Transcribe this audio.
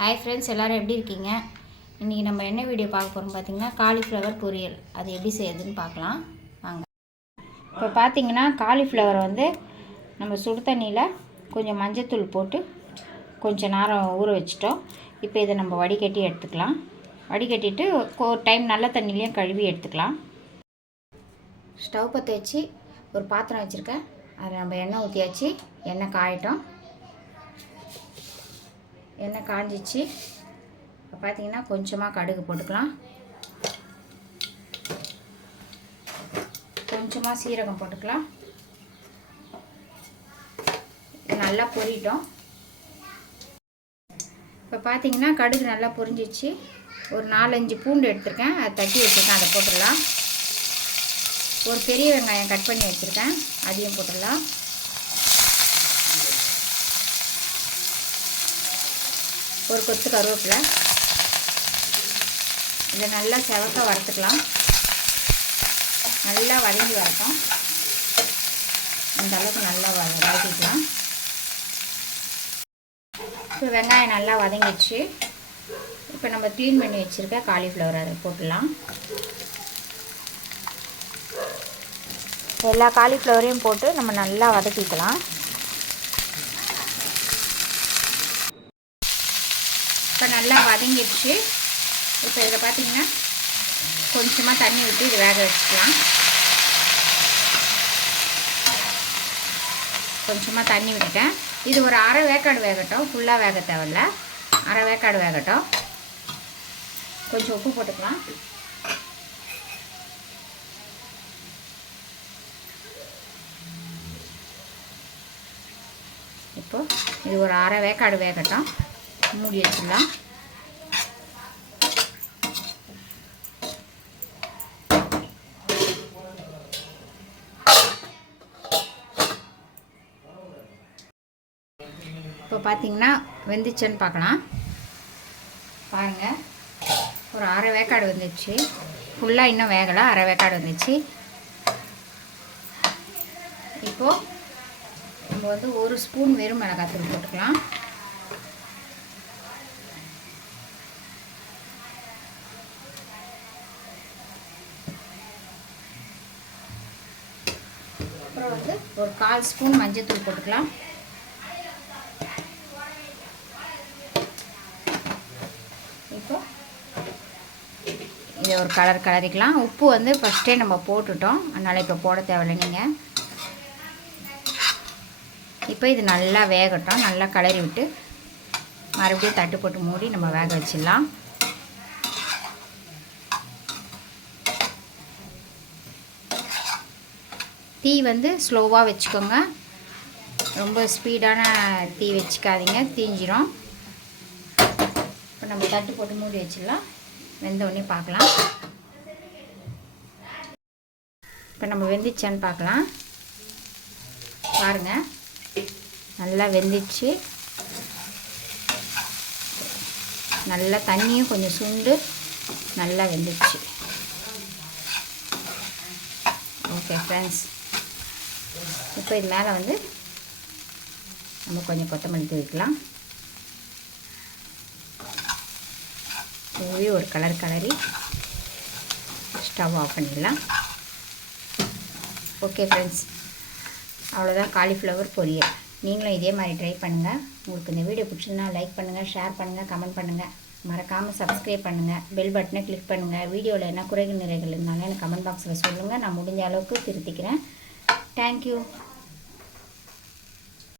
Hi friends, எல்லோரும் எப்படி இருக்கீங்க? இன்றைக்கி நம்ம என்ன வீடியோ பார்க்க போகிறோம் பார்த்திங்கன்னா, காலிஃப்ளவர் பொரியல். அது எப்படி செய்யுதுன்னு பார்க்கலாம் வாங்க. இப்போ பார்த்திங்கன்னா காலிஃப்ளவர் வந்து நம்ம சுடு தண்ணியில் கொஞ்சம் மஞ்சத்தூள் போட்டு கொஞ்சம் நேரம் ஊற வச்சிட்டோம். இப்போ இதை நம்ம வடிகட்டி எடுத்துக்கலாம். வடிகட்டிட்டு ஒரு டைம் நல்ல தண்ணிலையும் கழுவி எடுத்துக்கலாம். ஸ்டவ் பற்ற வச்சு ஒரு பாத்திரம் வச்சுருக்கேன். அதில் நம்ம எண்ணெய் ஊற்றியாச்சு. எண்ணெய் காயட்டும். எண்ணெய் காஞ்சிச்சு. இப்போ பார்த்திங்கன்னா கொஞ்சமாக கடுகு போட்டுக்கலாம். கொஞ்சமாக சீரகம் போட்டுக்கலாம். இது நல்லா பொரிட்டோம். இப்போ பார்த்திங்கன்னா கடுகு நல்லா பொரிஞ்சிச்சு. ஒரு 4-5 பூண்டு எடுத்துருக்கேன், அதை தட்டி வச்சுருக்கேன், அதை போட்டுடலாம். ஒரு பெரிய வெங்காயம் கட் பண்ணி வச்சுருக்கேன், அதையும் போட்டுடலாம். ஒரு கொத்து கருவேப்பிலை. இதை நல்லா செவக்க வறுத்துக்கலாம். நல்லா வதங்கி வரட்டும். இந்த அளவுக்கு நல்லா வதக்கிக்கலாம். இப்போ வெங்காயம் நல்லா வதங்கிடுச்சு. இப்போ நம்ம க்ளீன் பண்ணி வச்சுருக்க காலிஃப்ளவர் அதை போட்டுடலாம். எல்லா காலிஃப்ளவரையும் போட்டு நம்ம நல்லா வதக்கிக்கலாம். இப்போ நல்லா வதங்கிடுச்சு. இப்போ இதில் பார்த்திங்கன்னா கொஞ்சமாக தண்ணி விட்டு இது வேக வச்சுக்கலாம். கொஞ்சமாக தண்ணி விட்டுட்டேன். இது ஒரு அரை வேக்காடு வேகட்டும், ஃபுல்லாக வேக தேவையில்ல. அரை வேக்காடு வேகட்டும். கொஞ்சம் உப்பு போட்டுக்கலாம். இப்போது இது ஒரு அரை வேக்காடு வேகட்டும். மூடி வச்சிடலாம். இப்போ பார்த்திங்கன்னா வெந்துச்சுன்னு பார்க்கலாம். பாருங்கள், ஒரு அரை வேக்காடு வந்துச்சு. ஃபுல்லாக இன்னும் வேகலை, அரை வேக்காடு வந்துச்சு. இப்போது நம்ம வந்து ஒரு ஸ்பூன் வெறும் மிளகாத்தூள் போட்டுக்கலாம். அப்புறம் வந்து ஒரு 1/4 ஸ்பூன் மஞ்சத்தூள் போட்டுக்கலாம். இப்போ இதை ஒரு கலரிக்கலாம். உப்பு வந்து ஃபஸ்ட்டே நம்ம போட்டுட்டோம், அதனால் இப்போ போட தேவையில்லை நீங்கள். இப்போ இது நல்லா வேகட்டும். நல்லா கலரி விட்டு மறுபடியும் தட்டு போட்டு மூடி நம்ம வேக வச்சிடலாம். தீ வந்து ஸ்லோவாக வச்சுக்கோங்க. ரொம்ப ஸ்பீடான தீ வச்சுக்காதீங்க, தீஞ்சிரும். இப்போ நம்ம தட்டு போட்டு மூடி வச்சிடலாம். வெந்தோடனே பார்க்கலாம். இப்போ நம்ம வெந்துச்சான்னு பார்க்கலாம். பாருங்கள், நல்லா வெந்துச்சு. நல்லா தண்ணியும் கொஞ்சம் சுண்டு நல்லா வெந்துச்சு. ஓகே ஃப்ரெண்ட்ஸ், இப்போ இது மேலே வந்து நம்ம கொஞ்சம் கொத்தமல்லி தூவிக்கலாம். தூவி ஒரு கலரி ஸ்டவ் ஆஃப் பண்ணிடலாம். ஓகே ஃப்ரெண்ட்ஸ், அவ்வளோதான் காலிஃப்ளவர் பொரியல். நீங்களும் இதே மாதிரி ட்ரை பண்ணுங்கள். உங்களுக்கு இந்த வீடியோ பிடிச்சிருந்தா லைக் பண்ணுங்கள், ஷேர் பண்ணுங்கள், கமெண்ட் பண்ணுங்கள். மறக்காமல் சப்ஸ்கிரைப் பண்ணுங்கள். பெல் பட்டனை கிளிக் பண்ணுங்கள். வீடியோவில் என்ன குறைகள் நிறைகள் இருந்தாலும் எனக்கு கமெண்ட் பாக்ஸில் சொல்லுங்கள். நான் முடிஞ்ச அளவுக்கு திருத்திக்கிறேன். தேங்க்யூ.